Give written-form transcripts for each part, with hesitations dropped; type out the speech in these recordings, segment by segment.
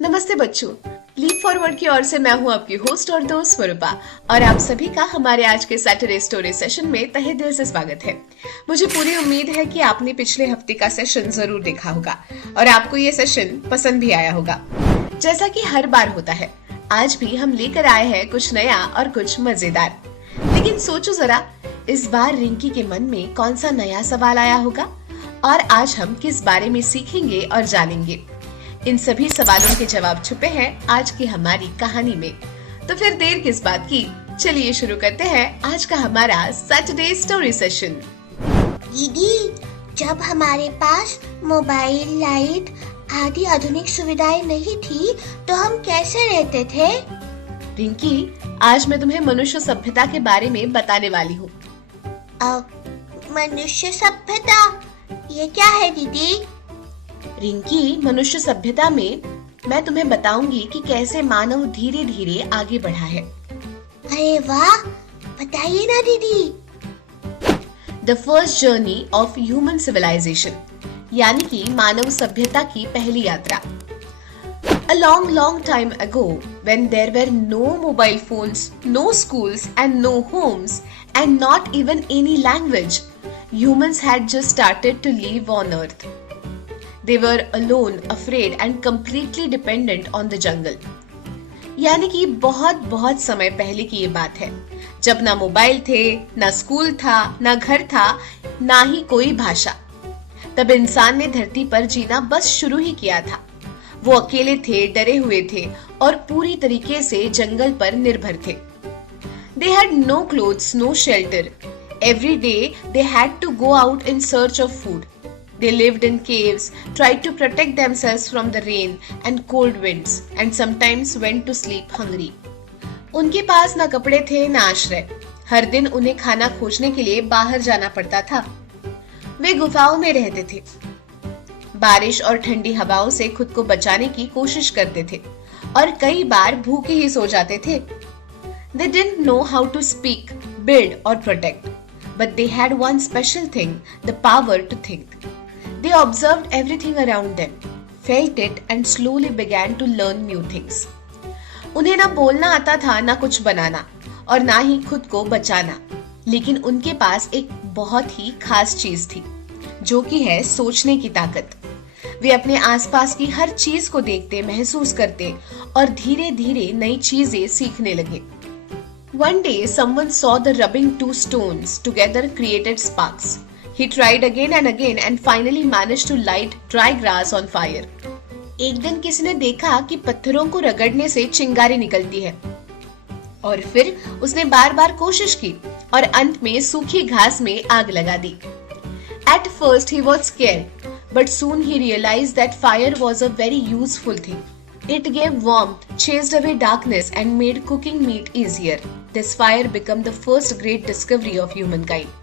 नमस्ते बच्चों। Leap forward की ओर से मैं हूं आपकी होस्ट और दोस्त स्वरूपा और आप सभी का हमारे आज के सैटरडे स्टोरी सेशन में तहे दिल से स्वागत है। मुझे पूरी उम्मीद है कि आपने पिछले हफ्ते का सेशन जरूर देखा होगा और आपको ये सेशन पसंद भी आया होगा। जैसा कि हर बार होता है, आज भी हम लेकर आए हैं कुछ नया और कुछ मजेदार। लेकिन सोचो जरा, इस बार रिंकी के मन में कौन सा नया सवाल आया होगा और आज हम किस बारे में सीखेंगे और जानेंगे। इन सभी सवालों के जवाब छुपे हैं आज की हमारी कहानी में। तो फिर देर किस बात की, चलिए शुरू करते हैं आज का हमारा सैटरडे स्टोरी सेशन। दीदी, जब हमारे पास मोबाइल, लाइट आदि आधुनिक सुविधाएं नहीं थी तो हम कैसे रहते थे? रिंकी, आज मैं तुम्हें मनुष्य सभ्यता के बारे में बताने वाली हूँ। मनुष्य सभ्यता, ये क्या है दीदी? रिंकी, मनुष्य सभ्यता में मैं तुम्हें बताऊंगी कि कैसे मानव धीरे धीरे आगे बढ़ा है। अरे वाह, बताइए ना दीदी। The first journey of human civilisation, यानी कि मानव सभ्यता की पहली यात्रा। A long time ago, when there were no mobile phones, no schools and no homes and not even any language, humans had just started to live on earth. They were alone, afraid and completely dependent on the jungle. यानी कि बहुत बहुत समय पहले की ये बात है, जब ना मोबाइल थे, ना स्कूल था, ना घर था, ना ही कोई भाषा। तब इंसान ने धरती पर जीना बस शुरू ही किया था। वो अकेले थे, डरे हुए थे और पूरी तरीके से जंगल पर निर्भर थे। They had no clothes, no shelter. Every day they had to go out in search of food. They lived in caves, tried to protect themselves from the rain and cold winds, and sometimes went to sleep hungry. उनके पास ना कपड़े थे ना आश्रय। हर दिन उन्हें खाना खोजने के लिए बाहर जाना पड़ता था। वे गुफाओं में रहते थे, बारिश और ठंडी हवाओं से खुद को बचाने की कोशिश करते थे और कई बार भूखे ही सो जाते थे। They didn't know how to speak, build or protect, but they had one special thing, the power to think. They observed everything around them, felt it and slowly began to learn new things. उन्हें ना बोलना आता था, ना कुछ बनाना और ना ही खुद को बचाना, लेकिन उनके पास एक बहुत ही खास चीज थी, जो कि है सोचने की ताकत। वे अपने आसपास की हर चीज को देखते, महसूस करते और धीरे धीरे नई चीजें सीखने लगे। One day someone saw the rubbing two stones together created sparks. He tried again and finally managed to light dry grass on fire. एक दिन किसी ने देखा कि पत्थरों को रगड़ने से चिंगारी निकलती है और फिर उसने बार बार कोशिश की और अंत में सूखी घास में आग लगा दी। At first he was scared, but soon he realized that fire was a very useful thing. It gave warmth, chased away darkness and made cooking meat easier. This fire became the first great discovery of humankind.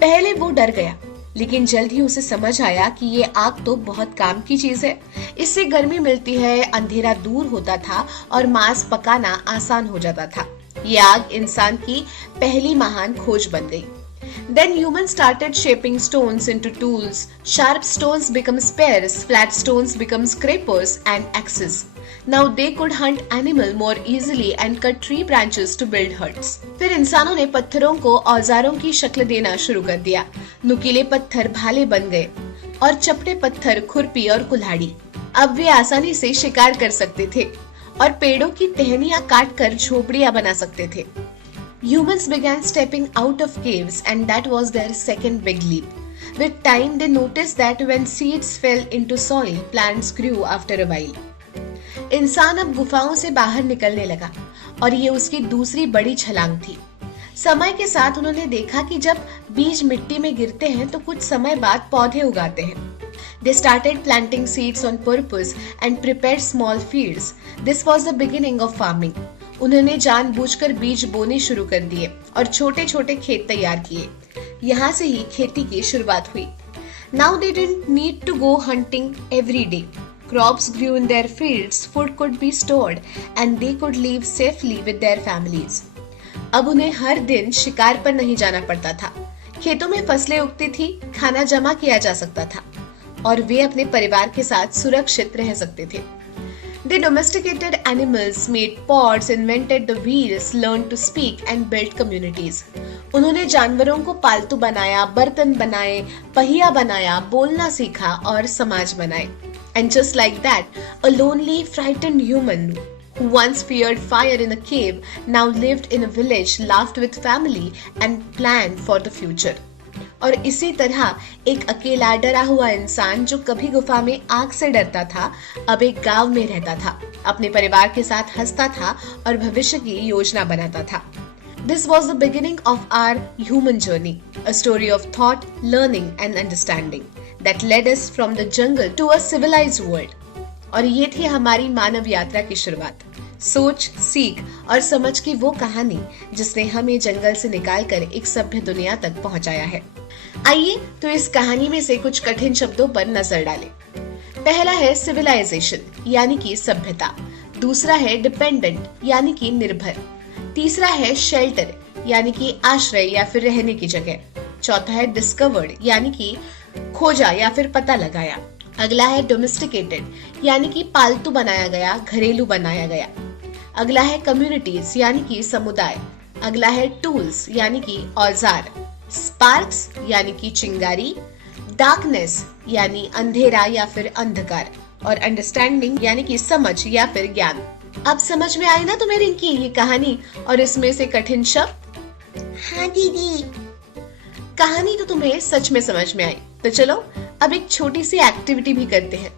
पहले वो डर गया, लेकिन जल्द ही उसे समझ आया कि ये आग तो बहुत काम की चीज है। इससे गर्मी मिलती है, अंधेरा दूर होता था और मांस पकाना आसान हो जाता था। ये आग इंसान की पहली महान खोज बन गई। Then humans started shaping stones into tools. Sharp stones become spears, flat stones become scrapers and axes. Now they could hunt animal more easily and cut tree branches to build huts. फिर इंसानों ने पत्थरों को औजारों की शक्ल देना शुरू कर दिया। नुकीले पत्थर भाले बन गए और चपटे पत्थर खुरपी और कुल्हाड़ी। अब वे आसानी से शिकार कर सकते थे और पेड़ों की टहनियां काट कर झोपड़ियां बना सकते थे। Humans began stepping out of caves and that was their second big leap. With time they noticed that when seeds fell into soil, plants grew after a while. इंसान अब गुफाओं से बाहर निकलने लगा और ये उसकी दूसरी बड़ी छलांग थी। समय के साथ उन्होंने देखा कि जब बीज मिट्टी में गिरते हैं तो कुछ समय बाद पौधे उगाते हैं। They started planting seeds on purpose and prepared small fields. This was the beginning of farming. उन्होंने जानबूझकर बीज बोने शुरू कर दिए और छोटे छोटे खेत तैयार किए। यहाँ से ही खेती की शुरुआत हुई। Now they didn't need to go hunting every day. Crops grew in their fields, food could be stored, and they could live safely with their families. अब उन्हें हर दिन शिकार पर नहीं जाना पड़ता था। खेतों में फसलें उगती थी, खाना जमा किया जा सकता था और वे अपने परिवार के साथ सुरक्षित रह सकते थे। They domesticated animals, made pots, invented the wheels, learned to speak and built communities. उन्होंने जानवरों को पालतू बनाया, बर्तन बनाए, पहिया बनाया, बोलना सीखा और समाज बनाए. And just like that, a lonely, frightened human who once feared fire in a cave now lived in a village, laughed with family and planned for the future. और इसी तरह एक अकेला डरा हुआ इंसान जो कभी गुफा में आग से डरता था, अब एक गांव में रहता था, अपने परिवार के साथ हंसता था और भविष्य की योजना बनाता था. This was the beginning of our human journey, a story of thought, learning and understanding that led us from the jungle to a civilized world. और ये थी हमारी मानव यात्रा की शुरुआत, सोच, सीख और समझ की वो कहानी जिसने हमें जंगल से निकालकर एक सभ्य दुनिया तक पहुंचाया है. आइए तो इस कहानी में से कुछ कठिन शब्दों पर नजर डालें. पहला है सिविलाइजेशन यानी कि सभ्यता. दूसरा है डिपेंडेंट यानी कि निर्भर. तीसरा है शेल्टर यानी कि आश्रय या फिर रहने की जगह. चौथा है डिस्कवर्ड यानी कि खोजा या फिर पता लगाया. अगला है डोमेस्टिकेटेड यानी कि पालतू बनाया गया, घरेलू बनाया गया. अगला है कम्युनिटीज यानी कि समुदाय. अगला है टूल्स यानी कि औजार. स्पार्क्स यानी कि चिंगारी. डार्कनेस यानी अंधेरा या फिर अंधकार. और अंडरस्टैंडिंग यानी कि समझ या फिर ज्ञान. अब समझ में आई ना तुम्हें रिंकी ये कहानी और इसमें से कठिन शब्द? हाँ दीदी. कहानी तो तुम्हें सच में समझ में आई. तो चलो अब एक छोटी सी एक्टिविटी भी करते हैं.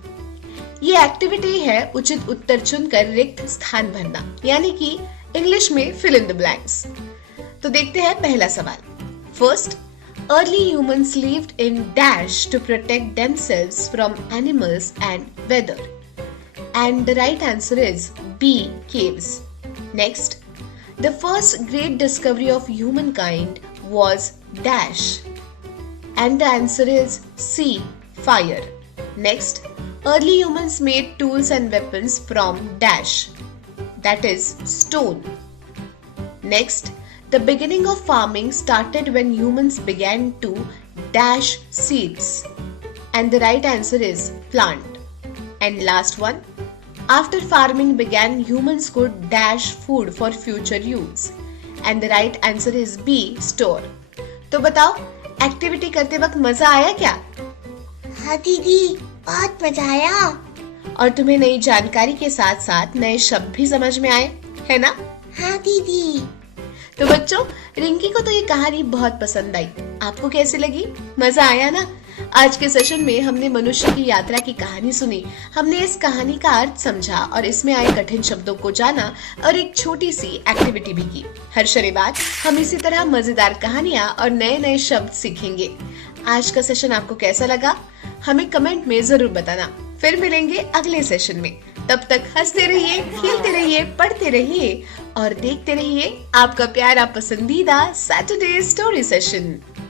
ये एक्टिविटी है उचित उत्तर चुनकर रिक्त स्थान भरना यानी कि इंग्लिश में फिल इन द ब्लैंक्स. तो देखते हैं पहला सवाल. First, early humans lived in dash to protect themselves from animals and weather. And the right answer is B, caves. Next, the first great discovery of humankind was dash. And the answer is C, fire. Next, early humans made tools and weapons from dash. That is stone. Next, the beginning of farming started when humans began to dash seeds. And the right answer is plant. And last one, after farming began, humans could dash food for future use. And the right answer is B, store. तो बताओ activity करते वक्त मजा आया क्या? हाँ दीदी, बहुत मजा आया. और तुम्हें नई जानकारी के साथ साथ नए शब्द भी समझ में आए, है ना? हाँ दीदी. तो बच्चों, रिंकी को तो ये कहानी बहुत पसंद आई. आपको कैसी लगी? मजा आया ना? आज के सेशन में हमने मनुष्य की यात्रा की कहानी सुनी, हमने इस कहानी का अर्थ समझा और इसमें आए कठिन शब्दों को जाना और एक छोटी सी एक्टिविटी भी की. हर शनिवार हम इसी तरह मजेदार कहानियां और नए नए शब्द सीखेंगे. आज का सेशन आपको कैसा लगा? हमें कमेंट में जरूर बताना. फिर मिलेंगे अगले सेशन में. तब तक हंसते रहिए, खेलते रहिए, पढ़ते रहिए और देखते रहिए आपका प्यारा पसंदीदा सैटरडे स्टोरी सेशन.